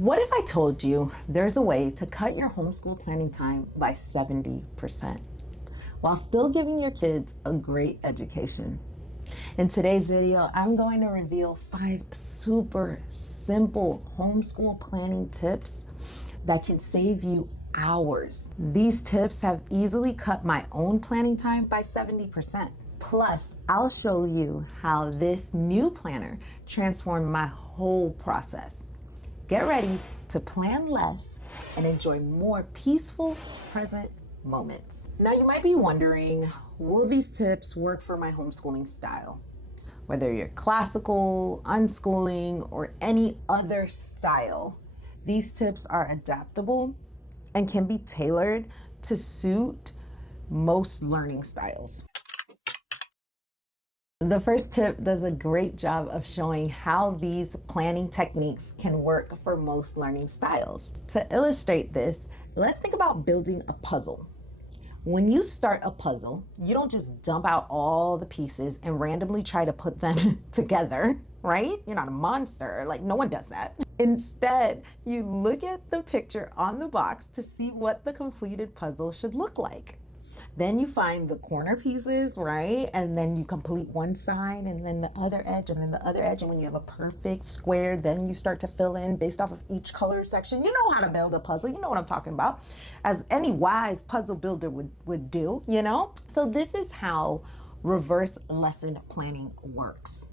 What if I told you there's a way to cut your homeschool planning time by 70% while still giving your kids a great education? In today's video, I'm going to reveal 5 super simple homeschool planning tips that can save you hours. These tips have easily cut my own planning time by 70%. Plus, I'll show you how this new planner transformed my whole process. Get ready to plan less and enjoy more peaceful present moments. Now, you might be wondering, will these tips work for my homeschooling style? Whether you're classical, unschooling, or any other style, these tips are adaptable and can be tailored to suit most learning styles. The first tip does a great job of showing how these planning techniques can work for most learning styles. To illustrate this, let's think about building a puzzle. When you start a puzzle, you don't just dump out all the pieces and randomly try to put them together, right? You're not a monster, like no one does that. Instead, you look at the picture on the box to see what the completed puzzle should look like. Then you find the corner pieces, right? And then you complete one side and then the other edge and then the other edge. And when you have a perfect square, then you start to fill in based off of each color section. You know how to build a puzzle. You know what I'm talking about. As any wise puzzle builder would do, you know? So this is how reverse lesson planning works.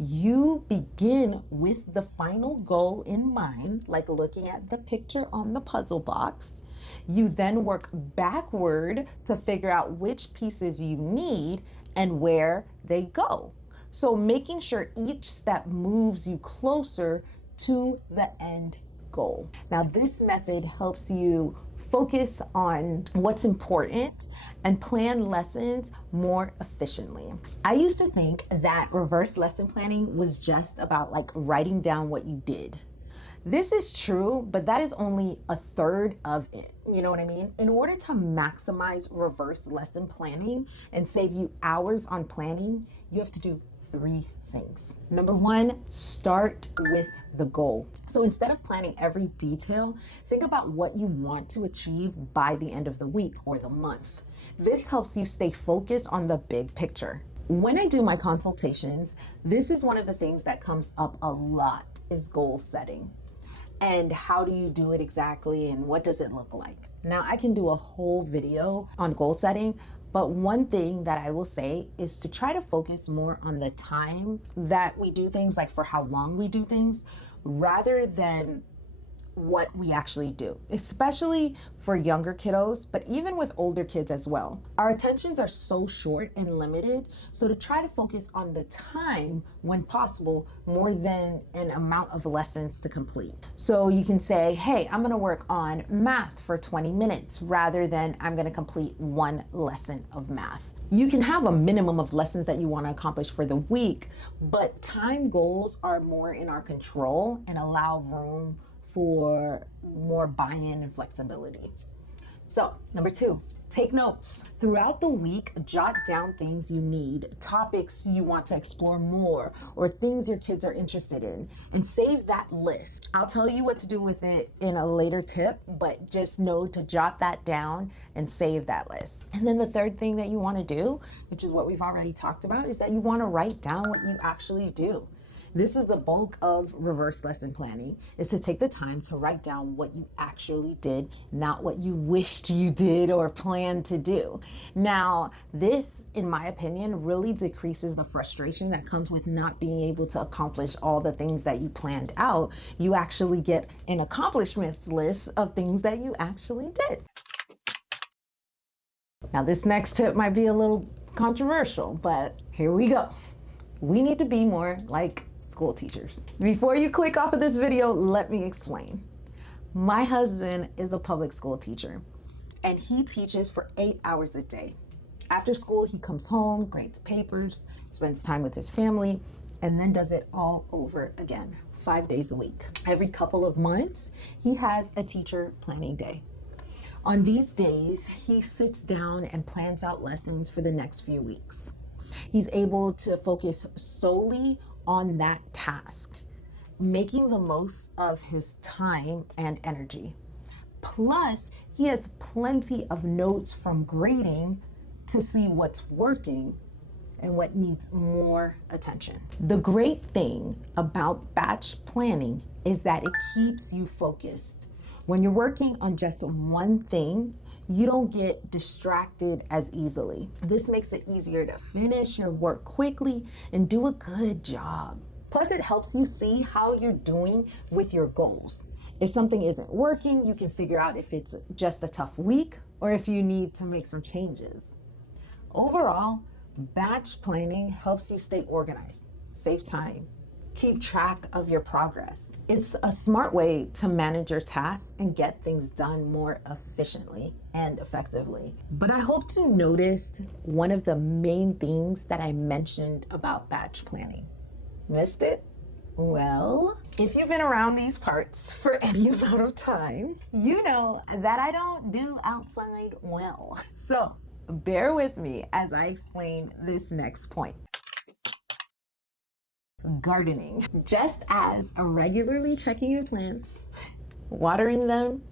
You begin with the final goal in mind, like looking at the picture on the puzzle box. You then work backward to figure out which pieces you need and where they go. So making sure each step moves you closer to the end goal. Now, this method helps you focus on what's important and plan lessons more efficiently. I used to think that reverse lesson planning was just about like writing down what you did. This is true, but that is only a third of it. You know what I mean? In order to maximize reverse lesson planning and save you hours on planning, you have to do 3 things. Number 1, start with the goal. So instead of planning every detail, think about what you want to achieve by the end of the week or the month. This helps you stay focused on the big picture. When I do my consultations, this is one of the things that comes up a lot is goal setting. And how do you do it exactly and what does it look like? Now, I can do a whole video on goal setting, but one thing that I will say is to try to focus more on the time that we do things, like for how long we do things, rather than what we actually do, especially for younger kiddos, but even with older kids as well. Our attentions are so short and limited, so to try to focus on the time when possible more than an amount of lessons to complete. So you can say, hey, I'm gonna work on math for 20 minutes rather than I'm gonna complete 1 lesson of math. You can have a minimum of lessons that you want to accomplish for the week, but time goals are more in our control and allow room for more buy-in and flexibility. So, number 2, take notes. Throughout the week, jot down things you need, topics you want to explore more, or things your kids are interested in, and save that list. I'll tell you what to do with it in a later tip, but just know to jot that down and save that list. And then the third thing that you want to do, which is what we've already talked about, is that you want to write down what you actually do. This is the bulk of reverse lesson planning, is to take the time to write down what you actually did, not what you wished you did or planned to do. Now, this, in my opinion, really decreases the frustration that comes with not being able to accomplish all the things that you planned out. You actually get an accomplishments list of things that you actually did. Now, this next tip might be a little controversial, but here we go. We need to be more like school teachers. Before you click off of this video, let me explain. My husband is a public school teacher and he teaches for 8 hours a day. After school, he comes home, grades papers, spends time with his family, and then does it all over again, 5 days a week. Every couple of months, he has a teacher planning day. On these days, he sits down and plans out lessons for the next few weeks. He's able to focus solely on that task. making the most of his time and energy. Plus, he has plenty of notes from grading to see what's working and what needs more attention. The great thing about batch planning is that it keeps you focused. When you're working on just one thing, you don't get distracted as easily. This makes it easier to finish your work quickly and do a good job. Plus, it helps you see how you're doing with your goals. If something isn't working, you can figure out if it's just a tough week or if you need to make some changes. Overall, batch planning helps you stay organized, save time, keep track of your progress. It's a smart way to manage your tasks and get things done more efficiently and effectively. But I hope you noticed one of the main things that I mentioned about batch planning. Missed it? Well, if you've been around these parts for any amount of time, you know that I don't do outside well. So bear with me as I explain this next point. Gardening. Just as regularly checking your plants, watering them,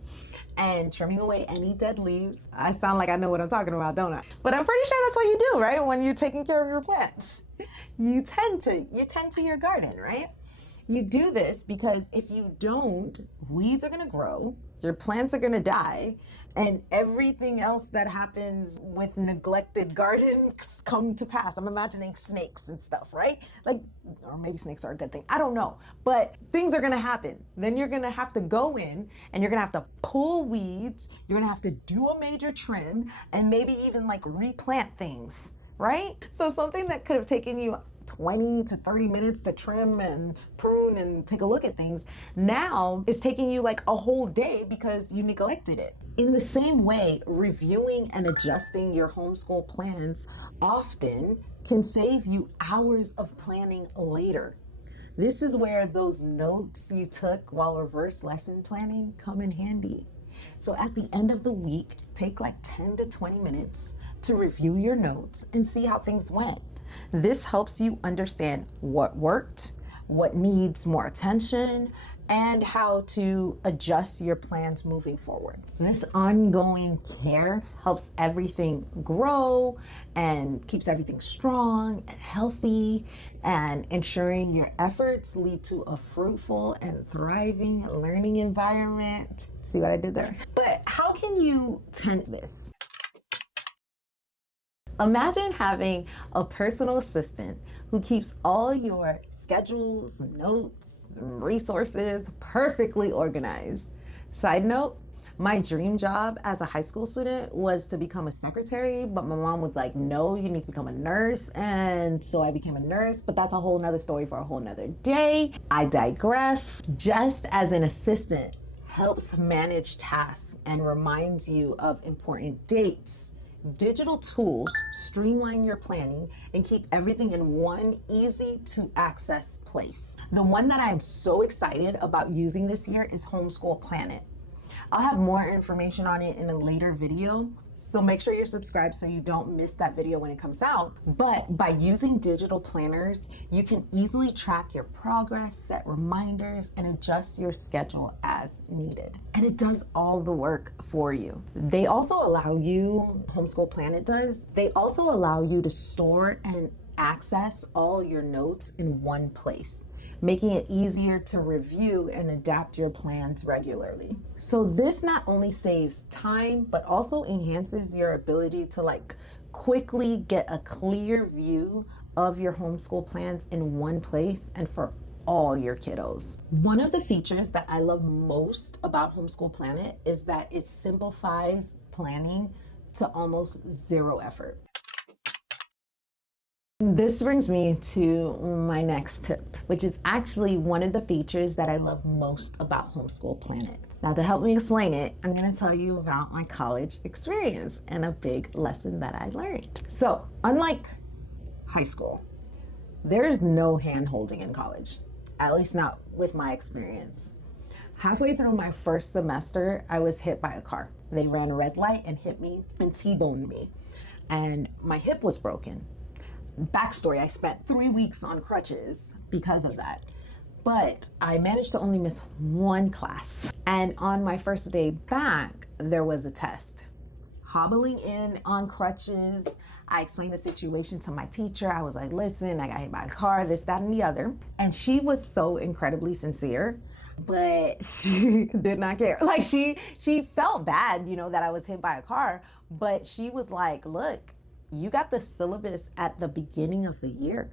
and trimming away any dead leaves. I sound like I know what I'm talking about, don't I? But I'm pretty sure that's what you do, right? When you're taking care of your plants. You tend to your garden, right? You do this because if you don't, weeds are gonna grow, your plants are gonna die, and everything else that happens with neglected gardens come to pass. I'm imagining snakes and stuff, right? Like, or maybe snakes are a good thing, I don't know. But things are gonna happen. Then you're gonna have to go in and you're gonna have to pull weeds, you're gonna have to do a major trim, and maybe even like replant things, right? So something that could have taken you 20 to 30 minutes to trim and prune and take a look at things now is taking you like a whole day because you neglected it. In the same way, reviewing and adjusting your homeschool plans often can save you hours of planning later. This is where those notes you took while reverse lesson planning come in handy. So at the end of the week, take like 10 to 20 minutes to review your notes and see how things went. This helps you understand what worked, what needs more attention, and how to adjust your plans moving forward. This ongoing care helps everything grow and keeps everything strong and healthy, and ensuring your efforts lead to a fruitful and thriving learning environment. See what I did there? But how can you tend this? Imagine having a personal assistant who keeps all your schedules, notes, and resources perfectly organized. Side note, my dream job as a high school student was to become a secretary, but my mom was like, no, you need to become a nurse. And so I became a nurse, but that's a whole nother story for a whole nother day. I digress. Just as an assistant helps manage tasks and reminds you of important dates, digital tools streamline your planning and keep everything in one easy to access place. The one that I'm so excited about using this year is Homeschool Planet. I'll have more information on it in a later video, so make sure you're subscribed so you don't miss that video when it comes out. But by using digital planners, you can easily track your progress, set reminders, and adjust your schedule as needed. And it does all the work for you. They also allow you, Homeschool Planet does, they also allow you to store and access all your notes in one place, making it easier to review and adapt your plans regularly. So this not only saves time, but also enhances your ability to quickly get a clear view of your homeschool plans in one place and for all your kiddos. One of the features that I love most about Homeschool Planet is that it simplifies planning to almost zero effort. This brings me to my next tip, which is actually one of the features that I love most about Homeschool Planet. Now, to help me explain it, I'm going to tell you about my college experience and a big lesson that I learned. So, unlike high school, there's no hand-holding in college, at least not with my experience. Halfway through my first semester, I was hit by a car. They ran a red light and hit me and T-boned me, and my hip was broken. Backstory, I spent 3 weeks on crutches because of that. but I managed to only miss one class. And on my first day back, there was a test. Hobbling in on crutches, I explained the situation to my teacher. I was like, listen, I got hit by a car, this, that, and the other. And she was so incredibly sincere, but she did not care. Like she felt bad, that I was hit by a car, but she was like, look, you got the syllabus at the beginning of the year.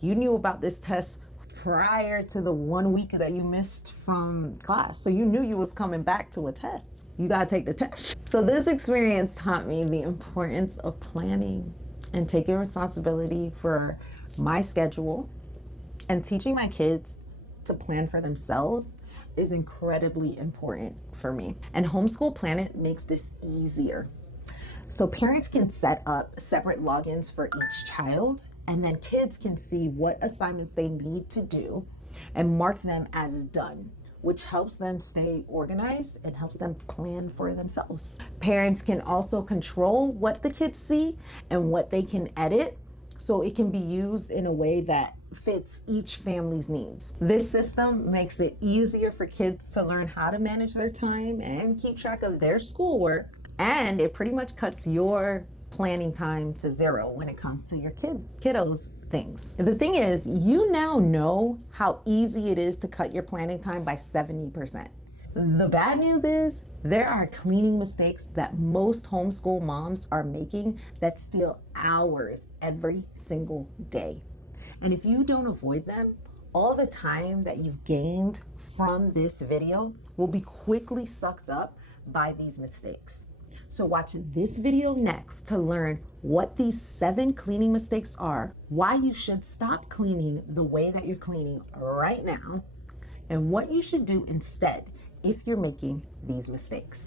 You knew about this test prior to the 1 week that you missed from class. So you knew you was coming back to a test. You gotta take the test. So this experience taught me the importance of planning and taking responsibility for my schedule, and teaching my kids to plan for themselves is incredibly important for me. And Homeschool Planet makes this easier. So parents can set up separate logins for each child, and then kids can see what assignments they need to do and mark them as done, which helps them stay organized and helps them plan for themselves. Parents can also control what the kids see and what they can edit, so it can be used in a way that fits each family's needs. This system makes it easier for kids to learn how to manage their time and keep track of their schoolwork, and it pretty much cuts your planning time to zero when it comes to your kiddos things. The thing is, you now know how easy it is to cut your planning time by 70%. The bad news is there are cleaning mistakes that most homeschool moms are making that steal hours every single day. And if you don't avoid them, all the time that you've gained from this video will be quickly sucked up by these mistakes. So watch this video next to learn what these 7 cleaning mistakes are, why you should stop cleaning the way that you're cleaning right now, and what you should do instead if you're making these mistakes.